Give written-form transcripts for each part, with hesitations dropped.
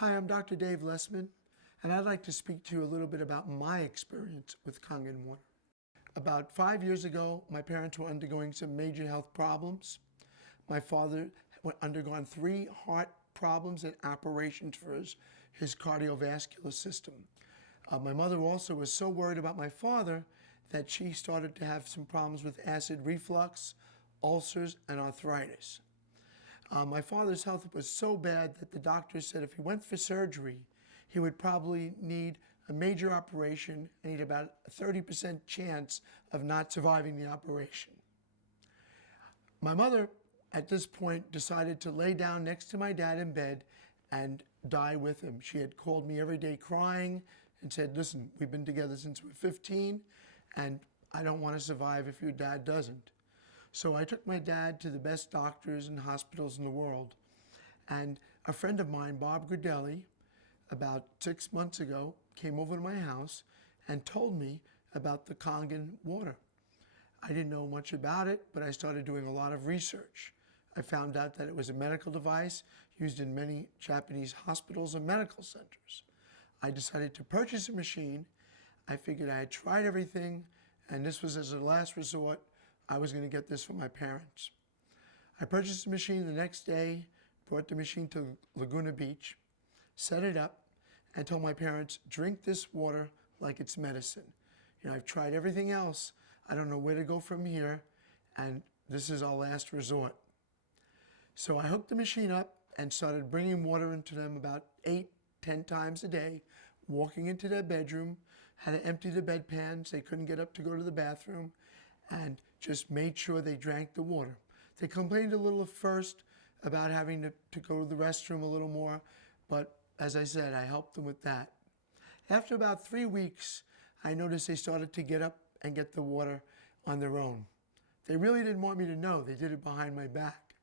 Hi, I'm Dr. Dave Lesman, and I'd like to speak to you a little bit about my experience with Kangen Water. About 5 years ago, my parents were undergoing some major health problems. My father had undergone 3 heart problems and operations for his cardiovascular system. My mother also was so worried about my father that she started to have some problems with acid reflux, ulcers, and arthritis. My father's health was so bad that the doctor said if he went for surgery, he would probably need a major operation and he'd about a 30% chance of not surviving the operation. My mother, at this point, decided to lay down next to my dad in bed and die with him. She had called me every day crying and said, listen, we've been together since we're 15 and I don't want to survive if your dad doesn't. So I took my dad to the best doctors and hospitals in the world. And a friend of mine, Bob Gridelli, about 6 months ago, came over to my house and told me about the Kangen Water. I didn't know much about it, but I started doing a lot of research. I found out that it was a medical device used in many Japanese hospitals and medical centers. I decided to purchase a machine. I figured I had tried everything, and this was as a last resort. I was going to get this for my parents. I purchased the machine the next day, brought the machine to Laguna Beach, set it up, and told my parents, drink this water like it's medicine. I've tried everything else. I don't know where to go from here, and this is our last resort. So I hooked the machine up and started bringing water into them about 8-10 times a day, walking into their bedroom, had to empty the bedpans. They couldn't get up to go to the bathroom, and just made sure they drank the water. They complained a little at first about having to go to the restroom a little more, but as I said, I helped them with that. After about 3 weeks, I noticed they started to get up and get the water on their own. They really didn't want me to know. They did it behind my back.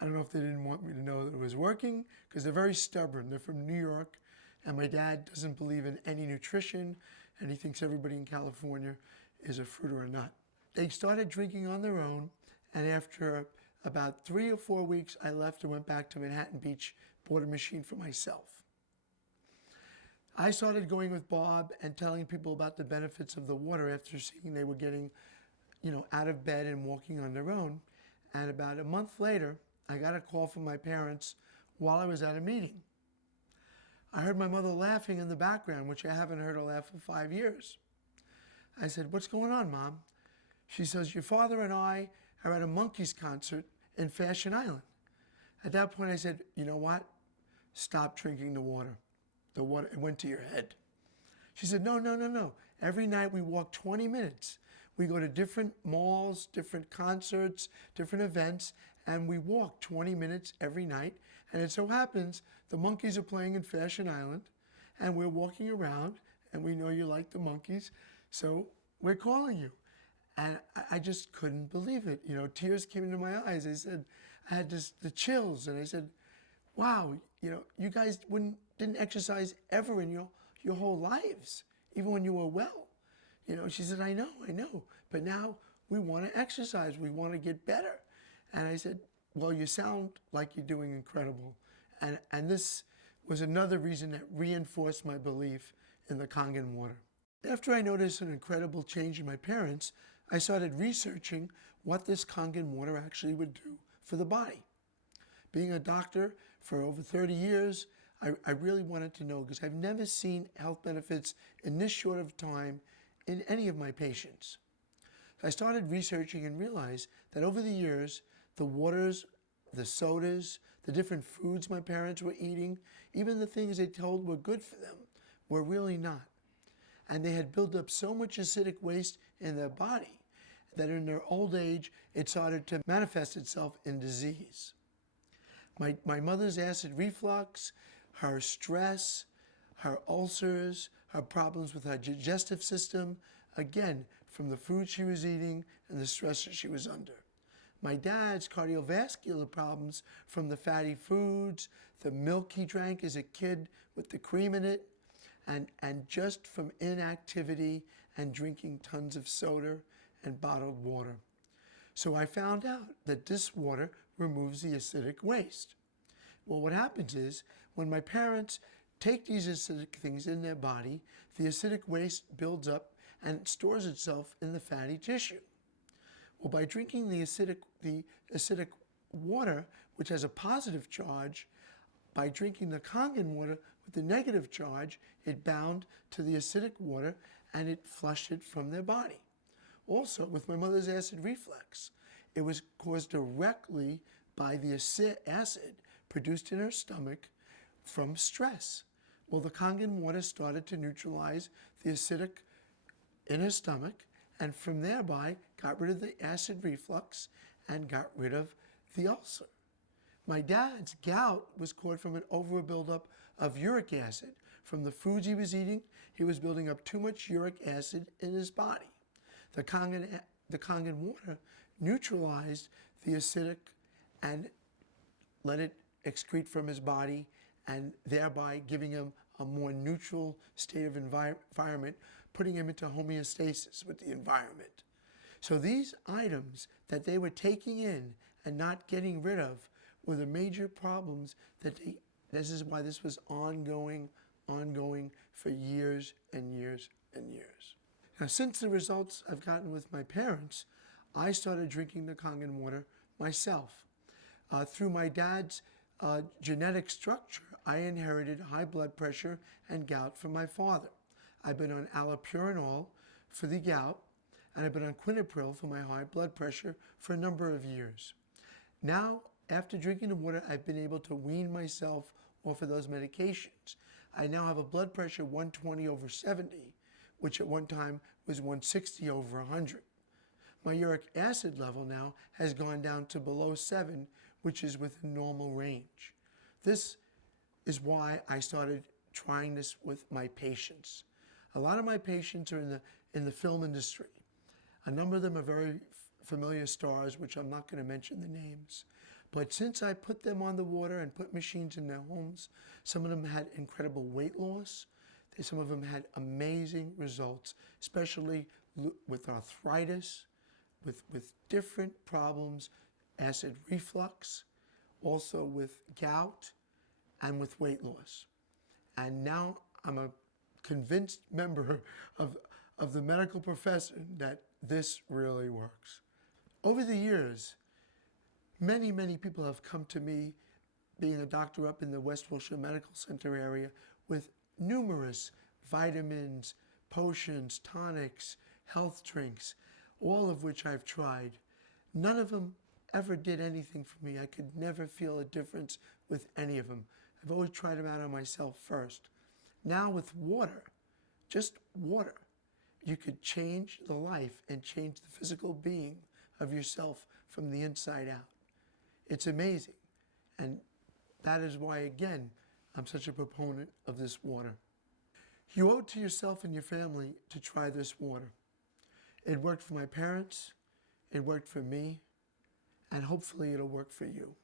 I don't know if they didn't want me to know that it was working, because they're very stubborn. They're from New York, and my dad doesn't believe in any nutrition, and he thinks everybody in California is a fruit or a nut. They started drinking on their own, and after about 3 or 4 weeks, I left and went back to Manhattan Beach, bought a machine for myself. I started going with Bob and telling people about the benefits of the water after seeing they were getting, out of bed and walking on their own. And about a month later, I got a call from my parents while I was at a meeting. I heard my mother laughing in the background, which I haven't heard her laugh for 5 years. I said, what's going on, Mom? She says, your father and I are at a Monkees concert in Fashion Island. At that point, I said, you know what? Stop drinking the water. The water, it went to your head. She said, no. Every night we walk 20 minutes. We go to different malls, different concerts, different events, and we walk 20 minutes every night. And it so happens the Monkees are playing in Fashion Island, and we're walking around, and we know you like the Monkees, so we're calling you. And I just couldn't believe it. Tears came into my eyes. I said, I had the chills, and I said, wow, you guys didn't exercise ever in your whole lives, even when you were well. She said, I know, but now we want to exercise. We want to get better. And I said, well, you sound like you're doing incredible. And this was another reason that reinforced my belief in the Kangen water. After I noticed an incredible change in my parents, I started researching what this Kangen water actually would do for the body. Being a doctor for over 30 years, I really wanted to know, because I've never seen health benefits in this short of time in any of my patients. I started researching and realized that over the years, the waters, the sodas, the different foods my parents were eating, even the things they told were good for them, were really not. And they had built up so much acidic waste in their body that in their old age, it started to manifest itself in disease. My mother's acid reflux, her stress, her ulcers, her problems with her digestive system, again, from the food she was eating and the stress that she was under. My dad's cardiovascular problems from the fatty foods, the milk he drank as a kid with the cream in it, and just from inactivity and drinking tons of soda and bottled water. So I found out that this water removes the acidic waste. Well, what happens is when my parents take these acidic things in their body, the acidic waste builds up and stores itself in the fatty tissue. Well, by drinking the acidic water, which has a positive charge, by drinking the Kangen water with the negative charge, it bound to the acidic water and it flushed it from their body. Also, with my mother's acid reflux, it was caused directly by the acid produced in her stomach from stress. Well, the Kangen water started to neutralize the acidic in her stomach, and from thereby got rid of the acid reflux and got rid of the ulcer. My dad's gout was caused from an over buildup of uric acid. From the foods he was eating, he was building up too much uric acid in his body. The Kangen water neutralized the acidic and let it excrete from his body, and thereby giving him a more neutral state of environment, putting him into homeostasis with the environment. So these items that they were taking in and not getting rid of were the major problems this is why this was ongoing for years and years and years. Now, since the results I've gotten with my parents, I started drinking the Kangen water myself. Through my dad's genetic structure, I inherited high blood pressure and gout from my father. I've been on allopurinol for the gout, and I've been on quinapril for my high blood pressure for a number of years. Now, after drinking the water, I've been able to wean myself off of those medications. I now have a blood pressure 120/70, which at one time was 160/100. My uric acid level now has gone down to below 7, which is within normal range. This is why I started trying this with my patients. A lot of my patients are in the film industry. A number of them are very familiar stars, which I'm not going to mention the names. But since I put them on the water and put machines in their homes, some of them had incredible weight loss. Some of them had amazing results, especially with arthritis, with different problems, acid reflux, also with gout, and with weight loss. And now I'm a convinced member of the medical profession that this really works. Over the years, many, many people have come to me, being a doctor up in the West Wilshire Medical Center area, with numerous vitamins, potions, tonics, health drinks, all of which I've tried. None of them ever did anything for me. I could never feel a difference with any of them. I've always tried them out on myself first. Now with water, just water, you could change the life and change the physical being of yourself from the inside out. It's amazing. And that is why, again, I'm such a proponent of this water. You owe it to yourself and your family to try this water. It worked for my parents, it worked for me, and hopefully it'll work for you.